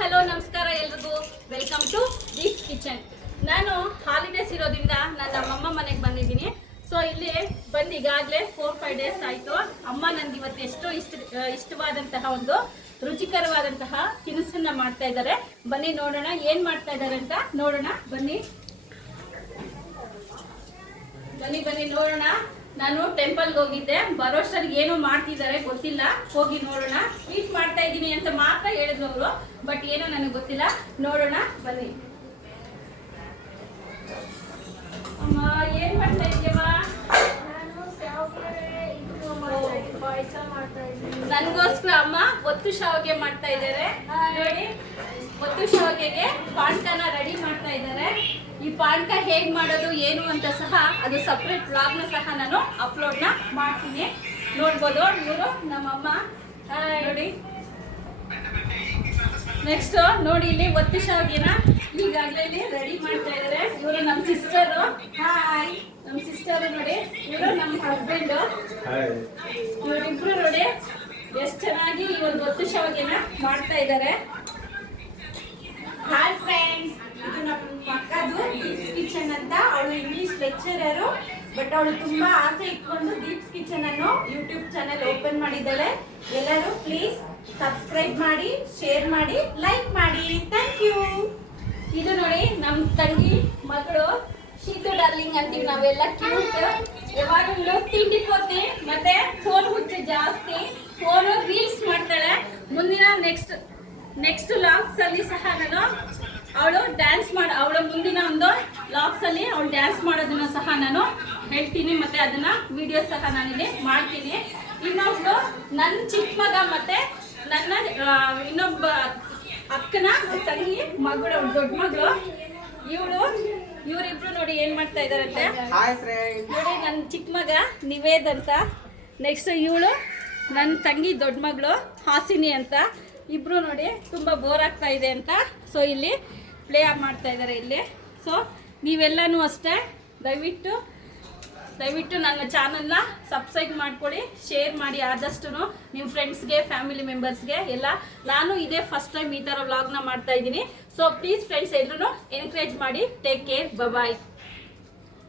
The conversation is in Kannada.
ಹಲೋ, ನಮಸ್ಕಾರ ಎಲ್ರಿಗೂ. ವೆಲ್ಕಮ್ ಟು ದೀಪ್ ಕಿಚನ್ ನಾನು ಹಾಲಿಡೇಸ್ ಇರೋದ್ರಿಂದ ನನ್ನ ಅಮ್ಮಮ್ಮ ಮನೆಗೆ ಬಂದಿದ್ದೀನಿ. ಸೊ ಇಲ್ಲಿ ಬಂದು ಈಗಾಗಲೇ ಫೋರ್ ಫೈವ್ ಡೇಸ್ ಆಯಿತು. ಅಮ್ಮ ನನಗೆ ಇವತ್ತು ಎಷ್ಟು ಇಷ್ಟ, ಇಷ್ಟವಾದಂತಹ ಒಂದು ರುಚಿಕರವಾದಂತಹ ತಿನಿಸನ್ನ ಮಾಡ್ತಾ ಇದ್ದಾರೆ. ಬನ್ನಿ ನೋಡೋಣ, ಏನು ಮಾಡ್ತಾ ಇದ್ದಾರೆ ಅಂತ ನೋಡೋಣ. ಬನ್ನಿ. ಬನ್ನಿ ಬನ್ನಿ ನೋಡೋಣ. ನಾನು ಟೆಂಪಲ್ಗೆ ಹೋಗಿದ್ದೆ. ಬರೋಷ್ಟರಲ್ಲಿ ಏನು ಮಾಡ್ತಿದ್ದಾರೆ ಗೊತ್ತಿಲ್ಲ. ಹೋಗಿ ನೋಡೋಣ. ಸ್ವೀಟ್ ಮಾಡ್ತಾ ಇದ್ದೀನಿ ಅಂತ ಮಾತ್ರ ಹೇಳಿದ್ರು ಅವರು ಬಟ್ ಏನೋ ನನಗೆ ಗೊತ್ತಿಲ್ಲ. ನೋಡೋಣ ಬನ್ನಿ. ಅಮ್ಮ ಏನ್ ಮಾಡ್ತಾ ಇದೀಯಮ್ಮ ನನಗೋಸ್ಕರ ಅಮ್ಮ ಒತ್ತು ಶಾವಿಗೆ ಮಾಡ್ತಾ ಇದ್ದಾರೆ. ನೋಡಿ ಒತ್ತು ಶಾವಿಗೆಗೆ ಪಾನಕನ ರೆಡಿ ಮಾಡ್ತಾ ಇದ್ದಾರೆ. ಪಾನಕ ಹೇಗ್ ಮಾಡೋದು ಏನು ಅಂತ ಸಹ ಅದು ಸಪ್ರೇಟ್ ಬ್ಲಾಗ್ನ ಸಹ ನಾನು ಅಪ್ಲೋಡ್ನ ಮಾಡ್ತೀನಿ. ನೋಡ್ಬೋದು ಇವರು ನಮ್ಮಮ್ಮ. ನೋಡಿ. ನೆಕ್ಸ್ಟ್ ನೋಡಿ ಇಲ್ಲಿ ಒತ್ತು ಶಾವಿಗೆನ ಈಗಾಗಲೇ ಇಲ್ಲಿ ರೆಡಿ ಮಾಡ್ತಾ ಇದ್ದಾರೆ. ಇವರು ನಮ್ಮ ಸಿಸ್ಟರು ಹಾಯ್ ನಮ್ಮ ಸಿಸ್ಟರ್ ನೋಡಿ. ಇವರು ನಮ್ಮ ಹಸ್ಬೆಂಡ್ ಇವರಿಬ್ರು ನೋಡಿ ಎಷ್ಟು ಚೆನ್ನಾಗಿ ಈ ಒಂದು ಒತ್ತು ಶಾವಿಗೆನ ಮಾಡ್ತಾ ಇದ್ದಾರೆ. ಹಾಯ್ ಫ್ರೆಂಡ್ಸ್ ಇದು ನಮ್ಮ ಪಕ್ಕದು ದೀಪ್ಸ್ ಕಿಚನ್ ಅಂತ ಅವಳು ಇಂಗ್ಲಿಷ್ ಲೆಕ್ಚರರು ಬಟ್ ಅವಳು ತುಂಬಾ ಆಸೆ ಇಟ್ಕೊಂಡು ದೀಪ್ಸ್ ಕಿಚನ್ ಅನ್ನು ಯೂಟ್ಯೂಬ್ ಚಾನೆಲ್ ಓಪನ್ ಮಾಡಿದ್ದಾಳೆ. ಎಲ್ಲರೂ ಪ್ಲೀಸ್ ಸಬ್ಸ್ಕ್ರೈಬ್ ಮಾಡಿ ಶೇರ್ ಮಾಡಿ ಲೈಕ್ ಮಾಡಿ. ಥ್ಯಾಂಕ್ ಯು ಇದು ನೋಡಿ ನಮ್ಮ ತಂಗಿ ಮಗಳು ಶೀತು ಡಾರ್ಲಿಂಗ್ ಅಂತೀವಿ ನಾವೆಲ್ಲ ಕ್ಯೂಟ್ ಯಾವಾಗಲೂ ತಿಂಡಿ ಪೋತಿ ಮತ್ತೆ ಫೋನ್ ಹುಚ್ಚು ಜಾಸ್ತಿ. ಫೋನು ರೀಲ್ಸ್ ಮಾಡ್ತಾಳೆ. ಮುಂದಿನ ನೆಕ್ಸ್ಟ್ ನೆಕ್ಸ್ಟ್ ಲಾಕ್ಸ್ ಅಲ್ಲಿ ಸಹ ನಾನು ಅವಳು ಡ್ಯಾನ್ಸ್ ಮಾಡ, ಅವಳ ಮುಂದಿನ ಒಂದು ಲಾಕ್ಸ್ ಅಲ್ಲಿ ಅವಳು ಡ್ಯಾನ್ಸ್ ಮಾಡೋದನ್ನ ಸಹ ನಾನು ಹೇಳ್ತೀನಿ ಮತ್ತೆ ಅದನ್ನ ವಿಡಿಯೋ ಸಹ ನಾನಿಲ್ಲಿ ಮಾಡ್ತೀನಿ. ಇನ್ನೊಬ್ಳು ನನ್ನ ಚಿಕ್ಕ ಮಗ ಮತ್ತೆ ನನ್ನ ಇನ್ನೊಬ್ಬ ಅಕ್ಕನ ತಂಗಿ ಮಗಳು ಅವ್ಳ್ ದೊಡ್ಡ ಮಗಳು. ಇವಳು ಇವರಿಬ್ರು ನೋಡಿ ಏನ್ ಮಾಡ್ತಾ ಫ್ರೆಂಡ್ ನೋಡಿ ನನ್ನ ಚಿಕ್ಕ ಮಗ ನಿವೇದ್ ಅಂತ. ನೆಕ್ಸ್ಟ್ ಇವಳು ನನ್ನ ತಂಗಿ ದೊಡ್ಡ ಮಗಳು ಹಾಸಿನಿ ಅಂತ. ಇಬ್ರು ನೋಡಿ ತುಂಬ ಬೋರ್ ಆಗ್ತಾ ಇದೆ ಅಂತ. ಸೊ ಇಲ್ಲಿ ಪ್ಲೇ ಮಾಡ್ತಾ ಇದ್ದಾರೆ ಇಲ್ಲಿ. ಸೊ ನೀವೆಲ್ಲನೂ ಅಷ್ಟೇ, ದಯವಿಟ್ಟು ದಯವಿಟ್ಟು ನನ್ನ ಚಾನಲ್ನ ಸಬ್ಸ್ಕ್ರೈಬ್ ಮಾಡ್ಕೊಳ್ಳಿ ಶೇರ್ ಮಾಡಿ ಆದಷ್ಟು ನಿಮ್ಮ ಫ್ರೆಂಡ್ಸ್ಗೆ ಫ್ಯಾಮಿಲಿ ಮೆಂಬರ್ಸ್ಗೆ ಎಲ್ಲ. ನಾನು ಇದೇ ಫಸ್ಟ್ ಟೈಮ್ ಈ ಥರ ವ್ಲಾಗ್ನ ಮಾಡ್ತಾ ಇದ್ದೀನಿ. ಸೊ ಪ್ಲೀಸ್ ಫ್ರೆಂಡ್ಸ್ ಎಲ್ಲರೂ ಎನ್ಕರೇಜ್ ಮಾಡಿ ಟೇಕ್ ಕೇರ್ ಬಾಯ್